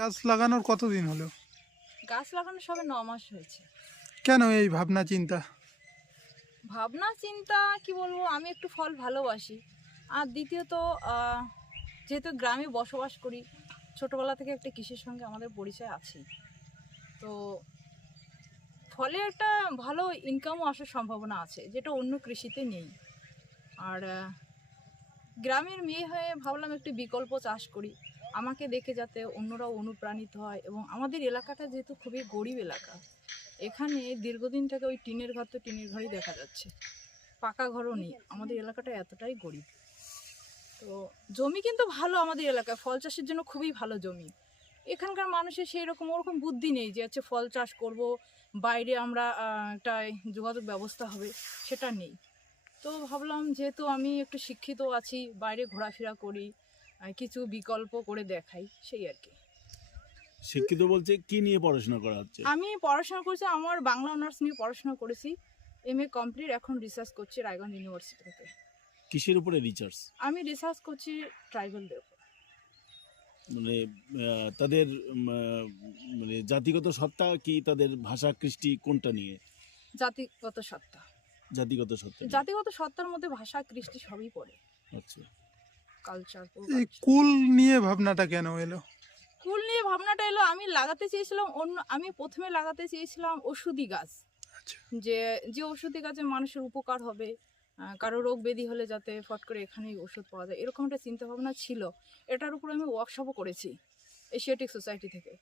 গাছ লাগানোর কতদিন হলো? গাছ লাগানো সবে ন মাস হয়েছে। কেন এই ভাবনা চিন্তা? ভাবনা চিন্তা কি বলব আমি একটু ফল ভালোবাসি। আর দ্বিতীয়ত যেহেতু গ্রামে বসবাস করি ছোটবেলা থেকে একটা কৃষির সঙ্গে আমাদের পরিচয় আছেই তো ফলে একটা ভালো ইনকামও আসার সম্ভাবনা আছে যেটা অন্য কৃষিতে নেই। আর গ্রামের মেয়ে হয়ে ভাবলাম একটু বিকল্প চাষ করি। আমাকে দেখে যাতে অন্যরাও অনুপ্রাণিত হয় এবং আমাদের এলাকাটা যেহেতু খুবই গরিব এলাকা, এখানে দীর্ঘদিন থেকে ওই টিনের ঘর তো টিনের ঘরই দেখা যাচ্ছে। পাকা ঘরও নেই, আমাদের এলাকাটা এতটাই গরিব। তো জমি কিন্তু ভালো আমাদের এলাকায়, ফল চাষের জন্য খুবই ভালো জমি। এখানকার মানুষের সেই রকম ওরকম বুদ্ধি নেই যে হচ্ছে ফল চাষ করব, বাইরে আমরা একটা যোগাযোগ ব্যবস্থা হবে, সেটা নেই। তো ভাবলাম যেহেতু আমি একটু শিক্ষিত আছি বাইরে ঘোরাফেরা করি কিছু বিকল্প করে দেখাই সেই আর কি। শিক্ষিত বলছে কি নিয়ে পড়াশোনা করা হচ্ছে? আমি পড়াশোনা করছি আমার বাংলা অনার্স নিয়ে পড়াশোনা করেছি। এম এ কমপ্লিট এখন রিসার্চ করছি রায়গঞ্জ ইউনিভার্সিটি থেকে কিসের উপরে রিসার্চ? আমি রিসার্চ করছি ট্রাইবালদের উপর। মানে তাদের মানে জাতিগত সত্তা কি তাদের ভাষা কৃষ্টি কোনটা নিয়ে? জাতিগত সত্তা। জাতিগত সত্তা জাতিগত সত্তার মধ্যে ভাষা কৃষ্টি সবই পড়ে। আচ্ছা। কালচার এই কুল নিয়ে ভাবনাটা কেন এলো? কুল নিয়ে ভাবনাটা এলো আমি লাগাতে চেয়েছিলাম অন্য আমি প্রথমে লাগাতে চেয়েছিলাম ওষুধি গাছ। আচ্ছা। যে যে ওষুধি গাছে মানুষের উপকার হবে কারও রোগ ব্যাধি হলে যাতে ফট করে এখানেই ওষুধ পাওয়া যায় এরকম একটা চিন্তা ভাবনা ছিল। এটার উপর আমি ওয়ার্কশপও করেছি এশিয়াটিক সোসাইটি থেকে।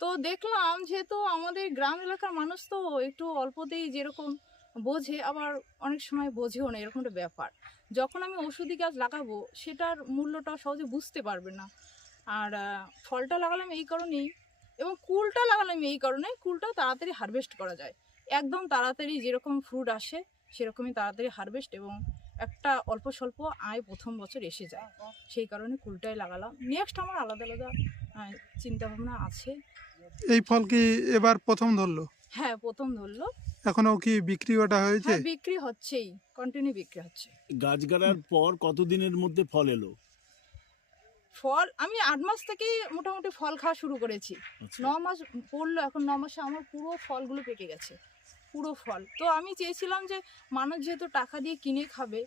তো দেখলাম যেহেতু আমাদের গ্রাম এলাকার মানুষ তো একটু অল্পতেই যেরকম বোঝে আবার অনেক সময় বোঝেও না এরকম একটা ব্যাপার। যখন আমি ওষুধি গাছ লাগাবো সেটার মূল্যটা সহজে বুঝতে পারবে না। আর ফলটা লাগালাম এই কারণেই এবং কুলটা লাগালাম এই কারণে কুলটা তাড়াতাড়ি হারভেস্ট করা যায়। একদম তাড়াতাড়ি যেরকম ফ্রুট আসে সেরকমই তাড়াতাড়ি হারভেস্ট এবং একটা অল্প স্বল্প আয় প্রথম বছর এসে যায়। সেই কারণে কুলটাই লাগালাম। নেক্সট আমার আলাদা আলাদা চিন্তাভাবনা আছে। এই ফল কি এবার প্রথম ধরলো? হ্যাঁ প্রথম ধরলো। এখনও কি বিক্রি ওটা হয়েছে? হ্যাঁ বিক্রি হচ্ছেই। কন্টিনিউ বিক্রি হচ্ছে। গাছ গাড়ার পর কতদিনের মধ্যে ফল এলো? ফল আমি আট মাস থেকেই মোটামুটি ফল খাওয়া শুরু করেছি। আচ্ছা। ন মাস পড়ল এখন ন মাসে আমার পুরো ফলগুলো পেকে গেছে। পুরো ফল। তো আমি চেয়েছিলাম যে মানুষ যেহেতু টাকা দিয়ে কিনে খাবে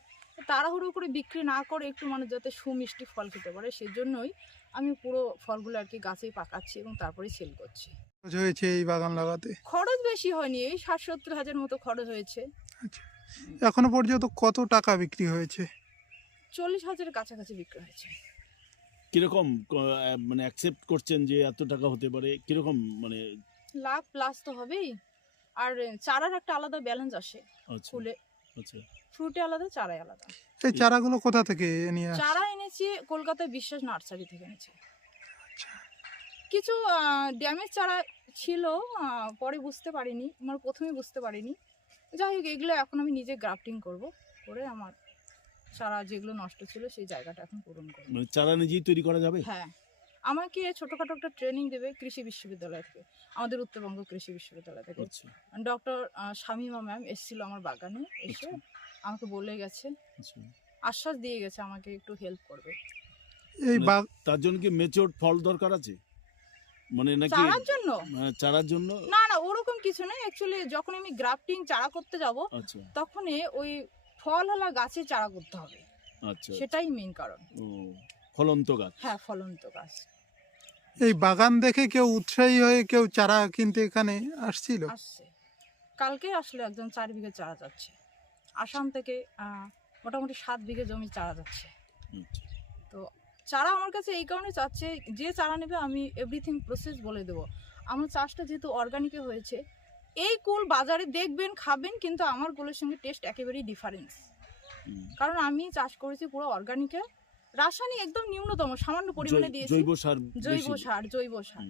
তাড়াহুড়ো করে বিক্রি না করে একটু মানুষ যাতে সুমিষ্টি ফল খেতে পারে সেজন্যই আমি পুরো ফলগুলো আর কি গাছেই পাকাচ্ছি এবং তারপরে সেল করছি। খরচ হয়েছে এই বাগান লাগাতে? খরচ বেশি হয়নি এই ষাট সত্তর হাজার মতো খরচ হয়েছে। আচ্ছা এখনও পর্যন্ত কত টাকা বিক্রি হয়েছে? চল্লিশ হাজারের কাছাকাছি বিক্রি হয়েছে। কীরকম আহ, মানে অ্যাকসেপ্ট করছেন যে এত টাকা হতে পারে? কীরকম মানে? লাখ প্লাস তো হবেই। আর চারার একটা আলাদা ব্যালেন্স আসে আচ্ছা। ফুলে আচ্ছা। ফ্রুটে আলাদা চারাই আলাদা। এই চারাগুলো কোথা থেকে নিয়ে চারা এনেছি কলকাতায় বিশ্বাস নার্সারি থেকে এনেছি। আচ্ছা। কিছু ড্যামেজ চারা ছিল আহ, পরে বুঝতে পারিনি আমার প্রথমে বুঝতে পারিনি। যাই হোক এগুলো এখন আমি নিজে গ্রাফটিং করব করে আমার চারা যেগুলো নষ্ট ছিল সেই জায়গাটা এখন পূরণ করব। মানে চারা নিজেই তৈরি করা যাবে? হ্যাঁ। আমাকে ছোটোখাটো একটা ট্রেনিং দেবে কৃষি বিশ্ববিদ্যালয় থেকে। আমাদের উত্তরবঙ্গ কৃষি বিশ্ববিদ্যালয় থেকে। আচ্ছা। ডক্টর শামিমা ম্যাম এসেছিল আমার বাগানে এসে আচ্ছা। আমাকে বলে গেছে আচ্ছা। আশ্বাস দিয়ে গেছে আমাকে একটু হেল্প করবে। এই মানে বাগ তার জন্য কি মেচোর ফল দরকার আছে? মানে নাকি চারার জন্য? চারার জন্য? না না ওরকম কিছু নেই। অ্যাকচুয়ালি যখন আমি গ্রাফটিং চারা করতে যাব আচ্ছা। তখন ওই ফল হলা গাছে চারা করতে হবে। আচ্ছা। সেটাই মেইন কারণ। ও। ফলন্ত গাছ। হ্যাঁ ফলন্ত গাছ। এই বাগান দেখে কেউ উৎসাহী হয়ে কেউ চারা কিনতে এখানে আসছিল? আসছে। কালকে আসলে একজন চার বিঘে চারা যাচ্ছে। আসাম থেকে আহ, মোটামুটি সাত বিঘে জমি চারা যাচ্ছে। আচ্ছা। তো চারা আমার কাছে এই কারণে চাচ্ছে যে চারা নেবে আমি এভরিথিং প্রসেস বলে দেবো। আমার চাষটা যেহেতু অর্গানিকে হয়েছে এই কুল বাজারে দেখবেন খাবেন কিন্তু আমার কুলের সঙ্গে টেস্ট একেবারেই ডিফারেন্স হুম। কারণ আমি চাষ করেছি পুরো অর্গানিকে রাসায়নিক একদম ন্যূনতম সামান্য পরিমাণে দিয়েছি। জৈব সার জৈব সার জৈব সার।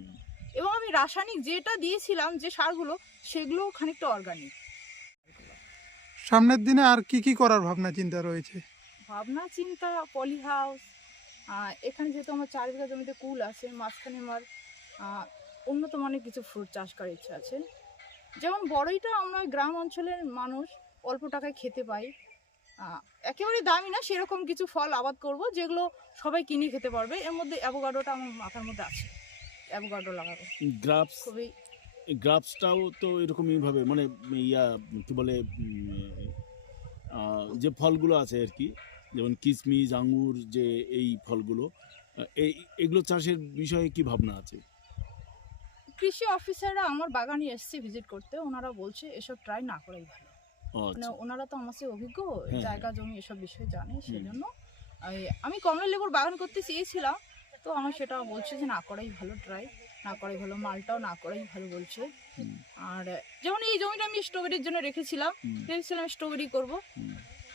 এবং আমি রাসায়নিক যেটা দিয়েছিলাম যে সারগুলো সেগুলো খানিকটা অর্গানিক সামনের দিনে আর কি কি করার ভাবনা চিন্তা রয়েছে? ভাবনা চিন্তা পলি হাউস এখানে যেহেতু আমার চার বিঘা জমিতে কুল আছে মাঝখানে আমার উন্নত মানের কিছু ফ্রুট চাষ করার ইচ্ছা আছে। যেমন বড়ইটা আমরা গ্রাম অঞ্চলের মানুষ অল্প টাকায় খেতে পাই। একেবারে দামি না সেরকম কিছু ফল আবাদ করব যেগুলো সবাই কিনে খেতে পারবে। এর মধ্যে অ্যাভোকাডোটা আমার মাথার মধ্যে আছে। অ্যাভোকাডো লাগাবো। গ্রাফস খুবই গ্রাফসটাও তো এরকমই ভাবে মানে ইয়া কি বলে যে ফলগুলো আছে আর কি যেমন কিশমিশ আঙুর যে এই ফলগুলো এই এগুলো চাষের বিষয়ে কি ভাবনা আছে? কৃষি অফিসাররা আমার বাগানে এসছে ভিজিট করতে ওনারা বলছে এসব ট্রাই না করাই ভালো। মানে আচ্ছা। ওনারা তো আমার চেয়ে অভিজ্ঞ হ্যাঁ। জায়গা জমি এসব বিষয়ে জানে সেজন্য। এই- আমি কমলা লেবুর বাগান করতে চেয়েছিলাম তো আমার সেটা বলছে যে না করাই ভালো ট্রাই না করাই ভালো মালটাও না করাই ভালো বলছে। আর যেমন এই জমিটা আমি স্ট্রবেরির জন্য রেখেছিলাম ভেবেছিলাম স্ট্রবেরি করব।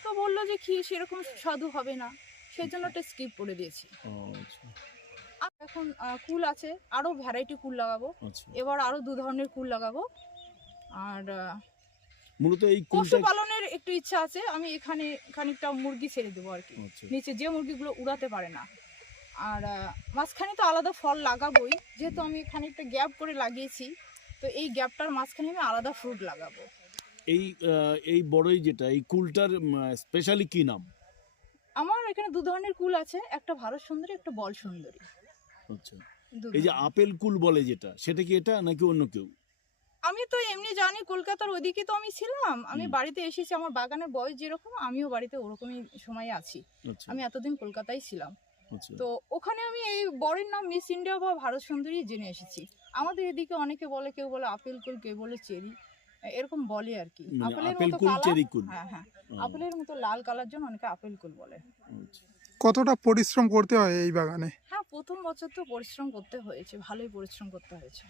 তো বলল যে কি সেরকম সুস্বাদু হবে না সেই জন্য একটা স্কিপ করে দিয়েছি। আচ্ছা। আর এখন কুল আছে আরও ভ্যারাইটি কুল লাগাবো। আচ্ছা। এবার আরও দু ধরনের কুল লাগাবো। আর মূলত এই কুলটা পশুপালনের একটু ইচ্ছা আছে আমি এখানে খানিকটা মুরগি ছেড়ে দেবো আর কি। আচ্ছা। নিচে যে মুরগিগুলো উড়াতে পারে না। আর মাঝখানে তো আলাদা ফল লাগাবোই যেহেতু আমি খানিকটা গ্যাপ করে লাগিয়েছি তো এই গ্যাপটার মাঝখানে আমি আলাদা ফ্রুট লাগাবো। এই এই বড়ই যেটা এই কুলটার স্পেশালি কি নাম? আমার এখানে দু ধরনের কুল আছে একটা ভারত সুন্দরী একটা বল সুন্দরী। আচ্ছা। এই যে আপেল কুল বলে যেটা সেটা কি এটা নাকি অন্য কেউ? আমি তো এমনি জানি কলকাতার ওইদিকে তো আমি ছিলাম। আমি বাড়িতে এসেছি আমার বাগানের বয়স যেরকম আমিও বাড়িতে ওরকমই সময় আছি। আচ্ছা। আমি এতদিন কলকাতায় ছিলাম। আচ্ছা। তো ওখানে আমি এই বরের নাম মিস ইন্ডিয়া বা ভারত সুন্দরী জেনে এসেছি। আমাদের এদিকে অনেকে বলে কেউ বলে আপেল কুল কেউ বলে চেরি। এরকম বলে আর কি। মানে আপেলের মতো কালার চেরি কুল। হ্যাঁ হ্যাঁ। আপেলের মতো লাল কালার জন্য অনেকে আপেল কুল বলে। আচ্ছা। কতটা পরিশ্রম করতে হয় এই বাগানে? হ্যাঁ প্রথম বছর তো পরিশ্রম করতে হয়েছে ভালোই পরিশ্রম করতে হয়েছে।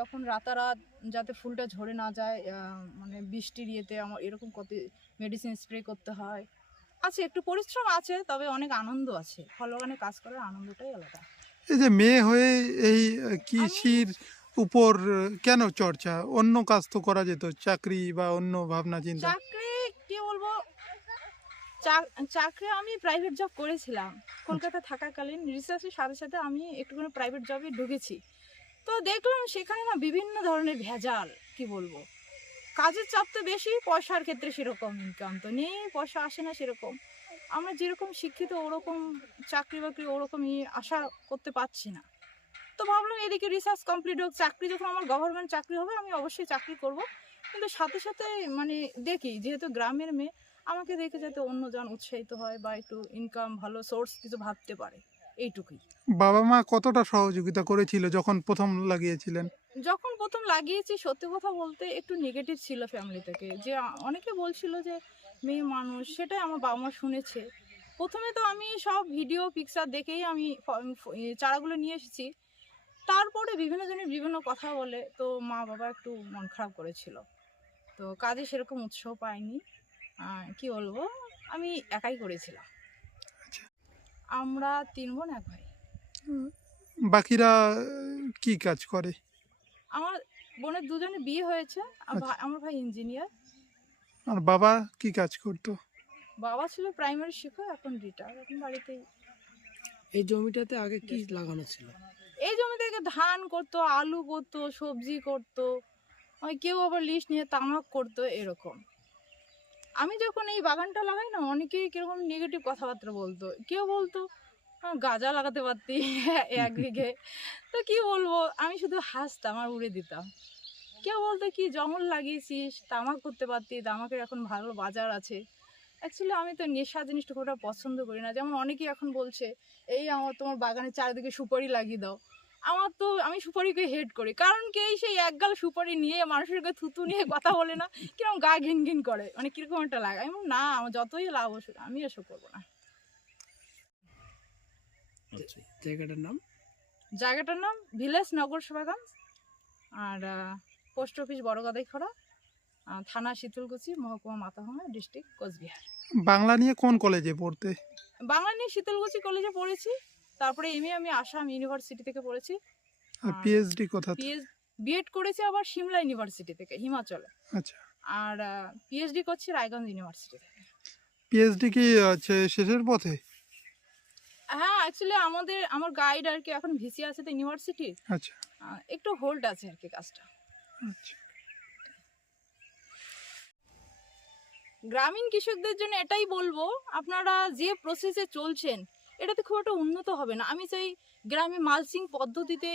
তখন রাতারাত যাতে ফুলটা ঝরে না যায় মানে বৃষ্টির ইয়েতে আমার এরকম কত মেডিসিন স্প্রে করতে হয়। আছে একটু পরিশ্রম আছে তবে অনেক আনন্দ আছে। ফল বাগানে কাজ করার আনন্দটাই আলাদা। এই যে মেয়ে হয়ে এই কৃষির উপর কেন চর্চা? অন্য কাজ তো করা যেত চাকরি বা অন্য ভাবনা চিন্তা। চাকরি কি বলব? চাকরি আমি প্রাইভেট জব করেছিলাম। কলকাতা থাকাকালীন রিসার্চের সাথে সাথে আমি একটুখানি প্রাইভেট জবে ঢুকেছি। তো দেখলাম সেখানে না বিভিন্ন ধরনের ভেজাল, কি বলব? কাজের চাপ তো বেশি, পয়সার ক্ষেত্রে সেরকম ইনকাম তো নেই, পয়সা আসে না সেরকম। আমরা যেরকম শিক্ষিত ওরকম চাকরি বাকরি ওরকমই আশা করতে পারছি না। তো ভাবলাম এদিকে রিসার্চ কমপ্লিট হোক, চাকরি যখন আমার গভর্নমেন্ট চাকরি হবে, আমি অবশ্যই চাকরি করব। কিন্তু সাথে সাথে মানে দেখি, যেহেতু গ্রামের মেয়ে, আমাকে দেখে যাতে অন্যজন উৎসাহিত হয় বা একটু ইনকাম ভালো সোর্স কিছু ভাবতে পারে। এইটুকুই। বাবা মা কতটা সহযোগিতা করেছিল যখন প্রথম লাগিয়েছিলেন? যখন প্রথম লাগিয়েছি সত্যি কথা বলতে একটু নেগেটিভ ছিল ফ্যামিলি থেকে। যে অনেকে বলছিল যে মেয়ে মানুষ সেটাই আমার বাবা মা শুনেছে। প্রথমে তো আমি সব ভিডিও পিকচার দেখেই আমি চারাগুলো নিয়ে এসেছি। তারপরে বিভিন্ন জনের বিভিন্ন কথা বলে তো মা বাবা একটু মন খারাপ করেছিল। তো কাজে সেরকম উৎসাহ পাইনি কি বলব? আমি একাই করেছিলাম। আমরা তিন বোন এক ভাই। বাকিরা কি কাজ করে? আমার বোনের দুজনে বিয়ে হয়েছে আর আচ্ছা। আমার ভাই ইঞ্জিনিয়ার। আর বাবা কি কাজ করতো? বাবা ছিল প্রাইমারি শিক্ষক এখন রিটায়ার এখন বাড়িতেই। এই জমিটাতে আগে কি লাগানো ছিল? এই জমি থেকে ধান করতো আলু করতো সবজি করতো। ওই কেউ আবার লিস্ট নিয়ে তামাক করতো এরকম। আমি যখন এই বাগানটা লাগাই না অনেকেই কীরকম নেগেটিভ কথাবার্তা বলতো। কেউ বলতো "আহ, গাঁজা লাগাতে পারতি এক বিঘে। তো কি বলব? আমি শুধু হাসতাম আর উড়ে দিতাম। কেউ বলতো কি জঙ্গল লাগিয়েছিস? তামাক করতে পারতি তামাকের এখন ভালো বাজার আছে। অ্যাকচুয়ালি আমি তো নেশা জিনিসটা খুব পছন্দ করি না। যেমন অনেকেই এখন বলছে এই আমার তোমার বাগানের চারিদিকে সুপারি লাগিয়ে দাও। আমার তো আমি সুপারিকে হেড করি। কারণ কি এই সেই একগাল সুপারি নিয়ে মানুষের গায়ে থুতু নিয়ে কথা বলে না কীরকম গা ঘিন ঘিন করে। মানে কীরকম একটা লাগে। আমি না আমার যতই লাভ ওষুধ আমি এসব করব না। আচ্ছা জায়গাটার নাম? জায়গাটার নাম ভিলেজ নগর সভাগান আর পোস্ট অফিস বড়গাদাই খড়া আহ, থানা শীতলকুচি মহকুমা মাথাভাঙা ডিস্ট্রিক্ট কোচবিহার। বাংলা নিয়ে কোন কলেজে পড়তে? বাংলা নিয়ে শীতলকুচি কলেজে পড়েছি। তারপরে এম আমি আসাম ইউনিভার্সিটি থেকে পড়েছি। আর পিএইচডি কোথা থেকে? বিএড করেছি আবার সিমলা ইউনিভার্সিটি থেকে হিমাচলে। আচ্ছা। আর পিএইচডি করছি রায়গঞ্জ ইউনিভার্সিটি থেকে। পিএইচডি কি আছে শেষের পথে? হ্যাঁ অ্যাকচুয়ালি আমাদের আমার গাইড আর কি এখন ভিসি আছে তো ইউনিভার্সিটি আচ্ছা। একটু হোল্ড আছে আর কি কাজটা। আচ্ছা। গ্রামীণ কৃষকদের জন্য এটাই বলব আপনারা যে প্রসেসে চলছেন এটাতে খুব একটা উন্নত হবে না। আমি চাই গ্রামে মালচিং পদ্ধতিতে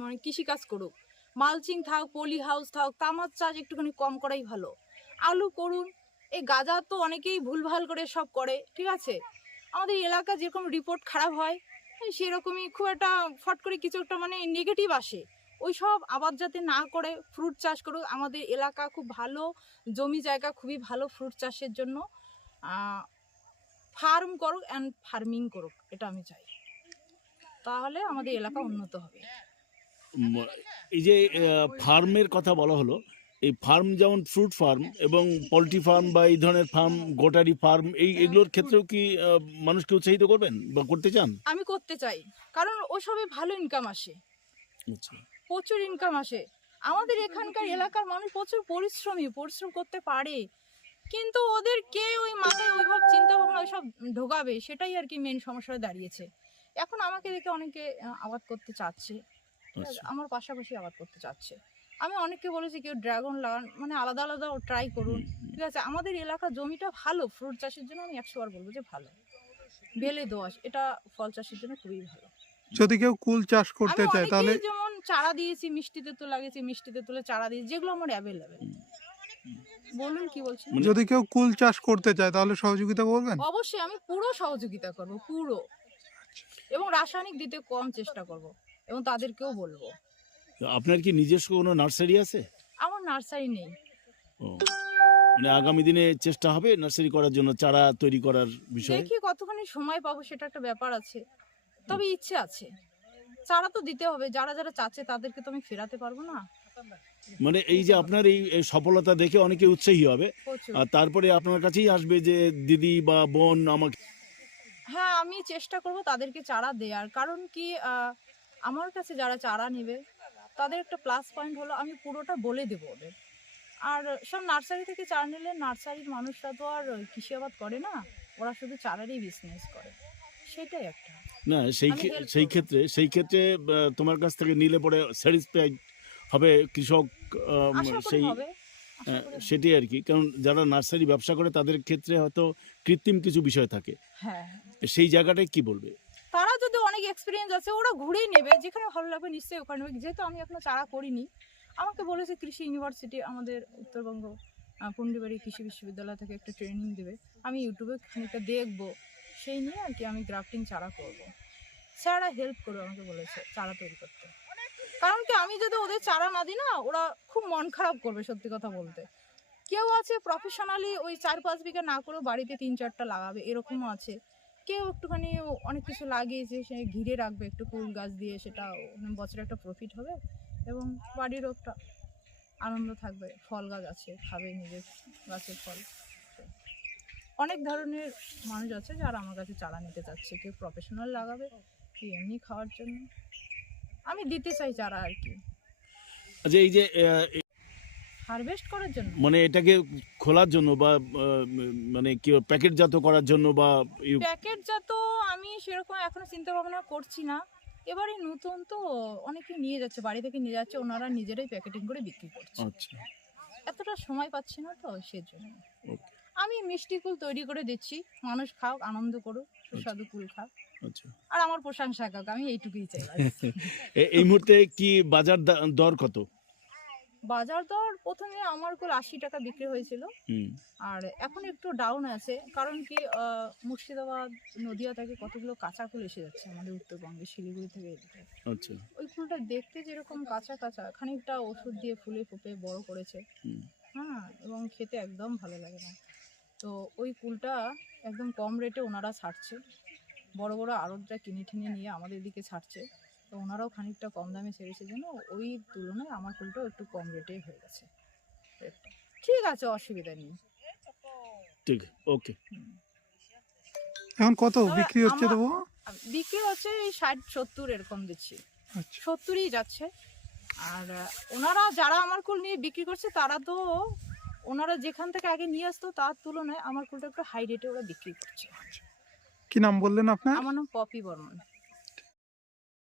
মানে কৃষিকাজ করুক। মালচিং থাক, পলি হাউস থাক তামাক চাষ একটুখানি কম করাই ভালো। আলু করুন, এই গাঁজা তো অনেকেই ভুলভাল করে সব করে, ঠিক আছে? আমাদের এলাকা যেরকম রিপোর্ট খারাপ হয় সেরকমই খুব একটা ফট করে কিছু একটা মানে নেগেটিভ আসে। ওই সব আবাদ যাতে না করে ফ্রুট চাষ করুক, আমাদের এলাকা খুব ভালো, জমি জায়গা খুবই ভালো ফ্রুট চাষের জন্য। ফার্ম করুক অ্যান্ড ফার্মিং করুক এটা আমি চাই। তাহলে আমাদের এলাকা উন্নত হবে। এই যে ফার্মের কথা বলা হলো এই ফার্ম যেমন ফ্রুট ফার্ম এবং পোলট্রি ফার্ম বা এই ধরনের ফার্ম গোটারি ফার্ম এই এগুলোর ক্ষেত্রেও কি মানুষকে উৎসাহিত করবেন বা করতে চান? আমি করতে চাই কারণ ওসবে ভালো ইনকাম আসে। আচ্ছা। প্রচুর ইনকাম আসে। আমাদের এখানকার এলাকার মানুষ প্রচুর পরিশ্রমী পরিশ্রম করতে পারে। কিন্তু ওদের কে ওই মাথায় ওইভাবে চিন্তা ভাবনা সব ঢোকাবে? সেটাই আর কি মেন সমস্যা দাঁড়িয়েছে। এখন আমাকে দেখে অনেকে আবাদ করতে চাচ্ছে। ঠিক আছে? আচ্ছা। আমার পাশাপাশি আবাদ করতে চাচ্ছে। আমি অনেককে বলেছি কেউ ড্রাগন লাগান মানে আলাদা আলাদা ট্রাই করুন। ঠিক আছে? আমাদের এলাকা জমিটা ভালো ফ্রুট চাষের জন্য আমি একশো বার বলব যে ভালো। বেলে দোয়াশ এটা ফল চাষের জন্য খুবই ভালো। যদি কেউ কুল চাষ করতে চায় তাহলে যেমন চারা দিয়েছি মিষ্টিতে তো লাগিয়েছি মিষ্টিতে তুলে চারা দিয়েছি যেগুলো আমার অ্যাভেলেবেল বলুন কি বলছেন? মানে- যদি কেউ কুল চাষ করতে চায় তাহলে সহযোগিতা করবেন? অবশ্যই আমি পুরো সহযোগিতা করব পুরো। এবং রাসায়নিক দিতে কম চেষ্টা করব এবং তাদেরকেও বলব। আপনার কি নিজস্ব কোনো নার্সারি আছে? আমার নার্সারি নেই। ও মানে আগামী দিনে চেষ্টা হবে নার্সারি করার জন্য চারা তৈরি করার বিষয়ে? দেখি কতখানি সময় পাবো সেটা একটা ব্যাপার আছে। তবে ইচ্ছে আছে। চারা তো দিতে হবে যারা যারা চাচ্ছে তাদেরকে তো আমি ফেরাতে পারব না। মানে এই যে আপনার এই সফলতা দেখে অনেকে উৎসাহী হবে। আর তারপরে আপনার কাছেই আসবে যে দিদি বা বোন আমাকে। হ্যাঁ আমি চেষ্টা করব তাদেরকে চারা দেওয়ার কারণ কি আমার কাছে যারা চারা নেবে তাদের একটা প্লাস পয়েন্ট হলো আমি পুরোটা বলে দেবো ওদের। আর সব নার্সারি থেকে চারা নিলে নার্সারির মানুষরা তো আর কৃষি আবাদ করে না ওরা শুধু চারারই বিজনেস করে। সেটাই একটা। না সেই সেই ক্ষেত্রে সেই ক্ষেত্রে তোমার কাছ থেকে নিলে পরে স্যাটিসফাইড হবে কৃষক সেই। সেটাই আর কি। কারণ যারা নার্সারি ব্যবসা করে তাদের ক্ষেত্রে হয়তো কৃত্রিম কিছু বিষয় থাকে। হ্যাঁ। সেই জায়গাটায় কি বলবে? তারা যদি অনেক এক্সপিরিয়েন্স আছে ওরা ঘুরেই নেবে। যেখানে ভালো লাগবে নিশ্চয়ই ওখানে নেবে। যেহেতু আমি এখনও চারা করিনি আমাকে বলেছে কৃষি ইউনিভার্সিটি আমাদের উত্তরবঙ্গ পুন্ডিবাড়ি কৃষি বিশ্ববিদ্যালয় থেকে একটা ট্রেনিং দেবে। আমি ইউটিউবে খানিকটা দেখব। সেই নিয়ে আর কি আমি গ্রাফটিং চারা করব। স্যাররা হেল্প করবে আমাকে বলেছে চারা তৈরি করতে। কারণ কি, আমি যদি ওদের চারা না দিই না, ওরা খুব মন খারাপ করবে সত্যি কথা বলতে। কেউ আছে প্রফেশনালি ওই চার পাঁচ বিঘা না করেও বাড়িতে তিন চারটা লাগাবে, এরকমও আছে। কেউ একটুখানি অনেক কিছু লাগিয়েছে, সে ঘিরে রাখবে একটু ফুল গাছ দিয়ে, সেটা বছরে একটা প্রফিট হবে এবং বাড়িরও একটা আনন্দ থাকবে, ফল গাছ আছে, খাবে নিজের গাছের ফল। অনেক ধরনের মানুষ আছে যারা আমার কাছে চারা নিতে চাচ্ছে, কেউ প্রফেশনাল লাগাবে, কেউ এমনি খাওয়ার জন্য। আমি দিতে চাই চারা আর কি। আচ্ছা এই যে হারভেস্ট করার জন্য। মানে এটাকে খোলার জন্য বা মানে কি প্যাকেটজাত করার জন্য বা প্যাকেটজাত আমি সেরকম এখনও চিন্তা ভাবনা করছি না। এবারে নতুন তো অনেকে নিয়ে যাচ্ছে বাড়ি থেকে নিয়ে যাচ্ছে ওনারা নিজেরাই প্যাকেটিং করে বিক্রি করছে। আচ্ছা। এতটা সময় পাচ্ছি না তো সেজন্য. আমি মিষ্টি কুল তৈরি করে দিচ্ছি মানুষ খাও আনন্দ করুক সুস্বাদু কুল খাও আচ্ছা আর আমার প্রশংসা কাক আমি এইটুকুই চাই। এই মুহূর্তে কি বাজার দর কত? বাজার দর প্রথমে আমার কুল আশি টাকা বিক্রি হয়েছিল। আর এখন একটু ডাউন আছে কারণ কি মুর্শিদাবাদ নদিয়া থেকে কতগুলো কাঁচা কুল এসে যাচ্ছে আমাদের উত্তরবঙ্গে শিলিগুড়ি থেকে। এদিকে আচ্ছা। ওই ফুলটা দেখতে যেরকম কাঁচা কাঁচা খানিকটা ওষুধ দিয়ে ফুলে ফুপে বড় করেছে। হ্যাঁ এবং খেতে একদম ভালো লাগে না। তো ওই ফুলটা একদম কম রেটে ওনারা ছাড়ছে। বড় বড় আড়তরা কিনে টিনে নিয়ে আমাদের দিকে ছাড়ছে। তো ওনারাও খানিকটা কম দামে ছেড়েছে জন্য ওই তুলনায় আমার ফুলটাও একটু কম রেটেই হয়ে গেছে। ঠিক আছে অসুবিধা নেই। ঠিক ওকে এখন কত বিক্রি হচ্ছে দেবো বিক্রি হচ্ছে এই ষাট সত্তর এরকম দিচ্ছি। আচ্ছা। সত্তরই যাচ্ছে। আর ওনারা যারা আমার কুল নিয়ে বিক্রি করছে তারা তো ওনারা যেখান থেকে আগে নিয়ে আসতো তার তুলনায় আমার কুলটা একটু হাই রেটে ওরা বিক্রি করছে। কি নাম বললেন আপনার? আমার নাম পপি বর্মন।